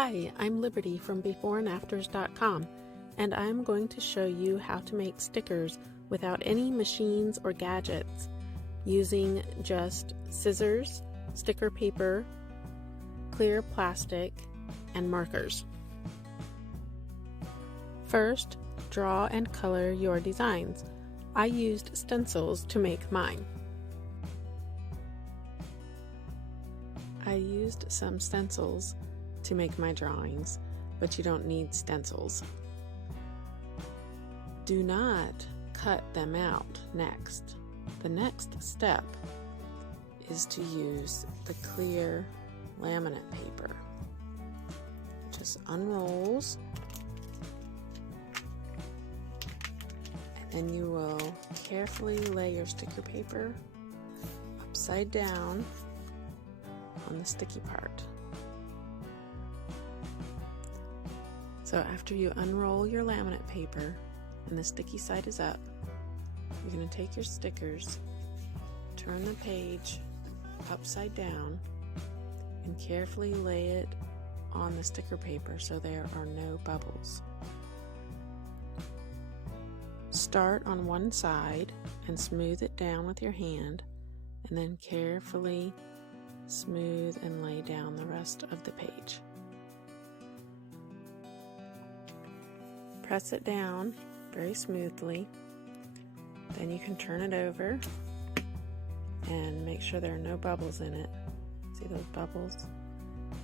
Hi, I'm Liberty from beforeandafters.com, and I'm going to show you how to make stickers without any machines or gadgets using just scissors, sticker paper, clear plastic, and markers. First, draw and color your designs. I used stencils to make mine. I used some stencils to make my drawings, but you don't need stencils. Do not cut them out next. The next step is to use the clear laminate paper. It just unrolls, and then you will carefully lay your sticker paper upside down on the sticky part. So after you unroll your laminate paper and the sticky side is up, you're going to take your stickers, turn the page upside down, and carefully lay it on the sticker paper so there are no bubbles. Start on one side and smooth it down with your hand, and then carefully smooth and lay down the rest of the page. Press it down very smoothly. Then you can turn it over and make sure there are no bubbles in it. See those bubbles?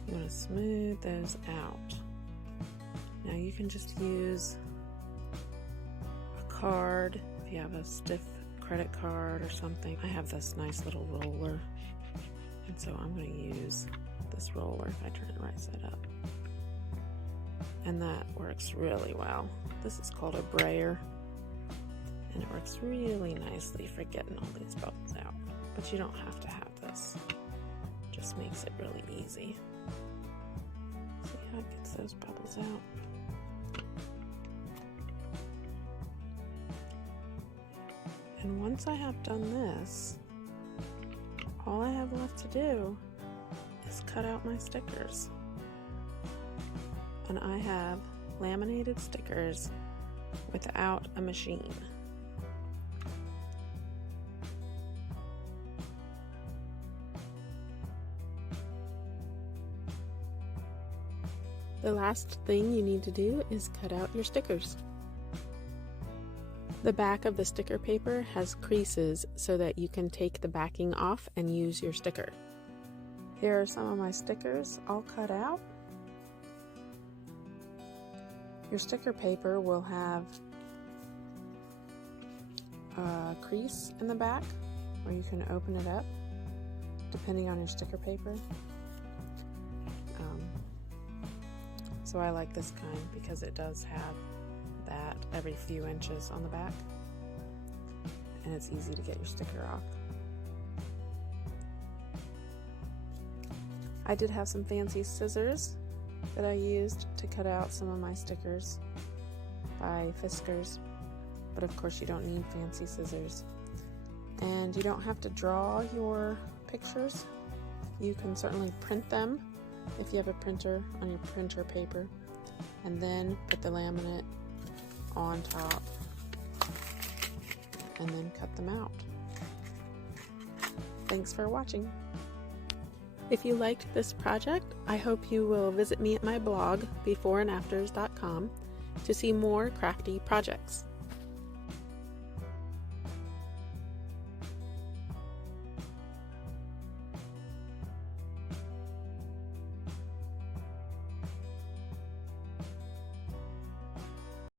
You want to smooth those out. Now you can just use a card if you have a stiff credit card or something. I have this nice little roller, and so I'm going to use this roller if I turn it right side up. And that works really well. This is called a brayer, and it works really nicely for getting all these bubbles out. But you don't have to have this. It just makes it really easy. See how it gets those bubbles out. And once I have done this, all I have left to do is cut out my stickers. And I have laminated stickers without a machine. The last thing you need to do is cut out your stickers. The back of the sticker paper has creases so that you can take the backing off and use your sticker. Here are some of my stickers all cut out. Your sticker paper will have a crease in the back where you can open it up depending on your sticker paper. So I like this kind because it does have that every few inches on the back, and it's easy to get your sticker off. I did have some fancy scissors that I used to cut out some of my stickers by Fiskars, but of course you don't need fancy scissors. And you don't have to draw your pictures. You can certainly print them if you have a printer on your printer paper, and then put the laminate on top and then cut them out. Thanks for watching. If you liked this project, I hope you will visit me at my blog, beforeandafters.com, to see more crafty projects.